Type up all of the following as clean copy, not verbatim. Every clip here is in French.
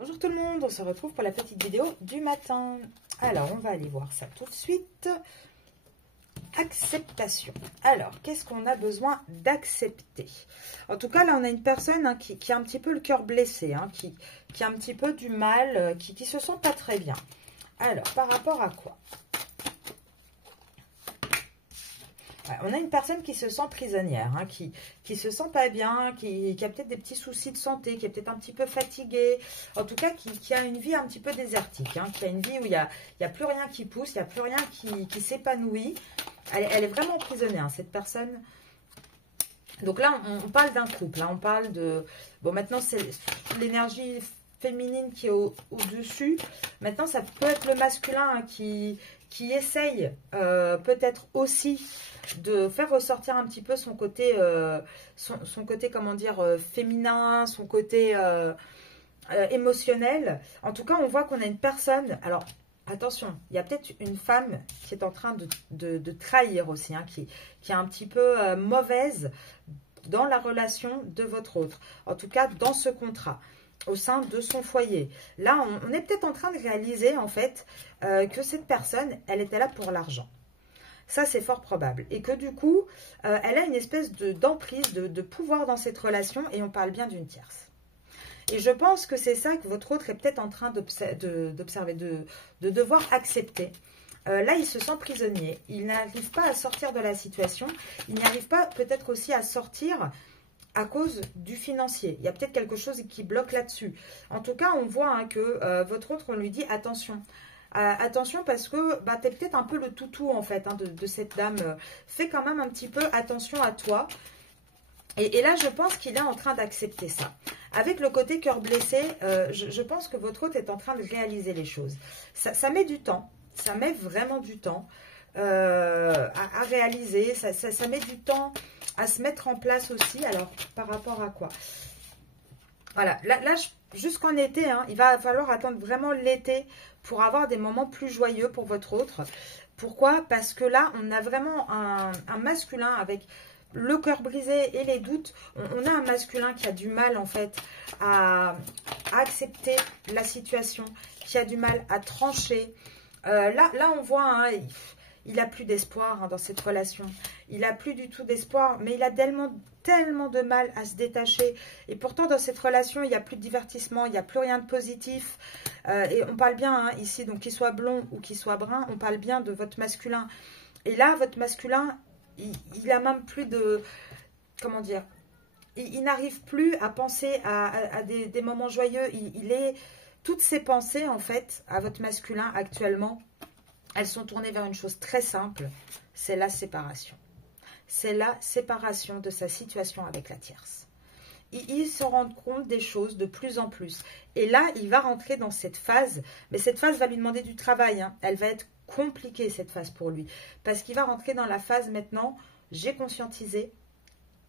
Bonjour tout le monde, on se retrouve pour la petite vidéo du matin. Alors, on va aller voir ça tout de suite. Acceptation. Alors, qu'est-ce qu'on a besoin d'accepter? En tout cas, là, on a une personne qui a un petit peu le cœur blessé, qui a un petit peu du mal, qui se sent pas très bien. Alors, par rapport à quoi? On a une personne qui se sent prisonnière, qui se sent pas bien, qui a peut-être des petits soucis de santé, qui est peut-être un petit peu fatiguée, en tout cas qui a une vie un petit peu désertique, qui a une vie où il y a plus rien qui pousse, il n'y a plus rien qui s'épanouit. Elle est vraiment prisonnière, cette personne. Donc là, on parle d'un couple, on parle de... Bon, maintenant, c'est l'énergie féminine qui est au-dessus. Maintenant, ça peut être le masculin qui essaye peut-être aussi de faire ressortir un petit peu son côté, son côté, comment dire, féminin, son côté émotionnel. En tout cas, on voit qu'on a une personne... Alors, attention, il y a peut-être une femme qui est en train de trahir aussi, qui est un petit peu mauvaise dans la relation de votre autre. En tout cas, dans ce contrat, au sein de son foyer. Là, on est peut-être en train de réaliser, en fait, que cette personne, elle était là pour l'argent. Ça, c'est fort probable. Et que du coup, elle a une espèce d'emprise, de pouvoir dans cette relation, et on parle bien d'une tierce. Et je pense que c'est ça que votre autre est peut-être en train d'observer, de devoir accepter. Là, il se sent prisonnier. Il n'arrive pas à sortir de la situation. Il n'arrive pas peut-être aussi à sortir à cause du financier. Il y a peut-être quelque chose qui bloque là-dessus. En tout cas, on voit que votre autre, on lui dit attention. Attention parce que tu es peut-être un peu le toutou en fait de cette dame. Fais quand même un petit peu attention à toi. Et là, je pense qu'il est en train d'accepter ça. Avec le côté cœur blessé, je pense que votre hôte est en train de réaliser les choses. Ça met du temps. Ça met vraiment du temps à réaliser. Ça met du temps à se mettre en place aussi. Alors, par rapport à quoi? Voilà. Là jusqu'en été, il va falloir attendre vraiment l'été pour avoir des moments plus joyeux pour votre autre. Pourquoi? Parce que là, on a vraiment un masculin avec... le cœur brisé et les doutes, on a un masculin qui a du mal en fait à accepter la situation, qui a du mal à trancher. Là on voit, il n'a plus d'espoir dans cette relation. Il n'a plus du tout d'espoir, mais il a tellement de mal à se détacher. Et pourtant, dans cette relation, il n'y a plus de divertissement, il n'y a plus rien de positif. Et on parle bien ici, donc qu'il soit blond ou qu'il soit brun, on parle bien de votre masculin. Et là, votre masculin... il a même plus de... Comment dire? Il n'arrive plus à penser à des moments joyeux. Toutes ses pensées, en fait, à votre masculin actuellement, elles sont tournées vers une chose très simple. C'est la séparation. C'est la séparation de sa situation avec la tierce. Il se rend compte des choses de plus en plus. Et là, il va rentrer dans cette phase. Mais cette phase va lui demander du travail. Elle va être compliquée, cette phase pour lui. Parce qu'il va rentrer dans la phase maintenant, j'ai conscientisé,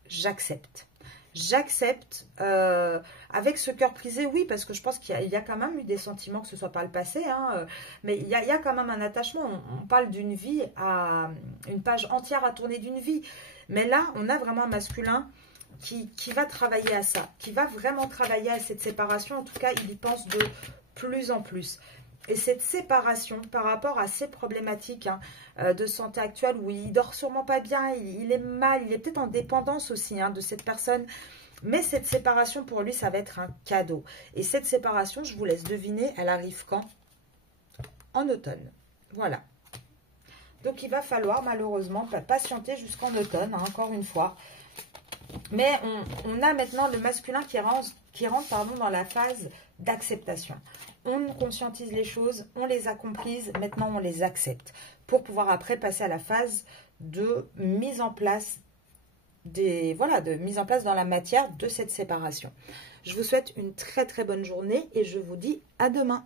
j'accepte. J'accepte avec ce cœur brisé, oui, parce que je pense qu'il y a quand même eu des sentiments, que ce soit par le passé, mais il y a quand même un attachement. On parle d'une vie, à une page entière à tourner d'une vie. Mais là, on a vraiment un masculin qui va travailler à ça, qui va vraiment travailler à cette séparation. En tout cas, il y pense de plus en plus. Et cette séparation par rapport à ses problématiques de santé actuelle, où il dort sûrement pas bien, il est mal, il est peut-être en dépendance aussi de cette personne. Mais cette séparation, pour lui, ça va être un cadeau. Et cette séparation, je vous laisse deviner, elle arrive quand? En automne. Voilà. Donc, il va falloir malheureusement patienter jusqu'en automne, encore une fois. Mais on a maintenant le masculin qui rentre dans la phase d'acceptation. On conscientise les choses, on les a comprises, maintenant on les accepte. Pour pouvoir après passer à la phase de mise en place de mise en place dans la matière de cette séparation. Je vous souhaite une très très bonne journée et je vous dis à demain.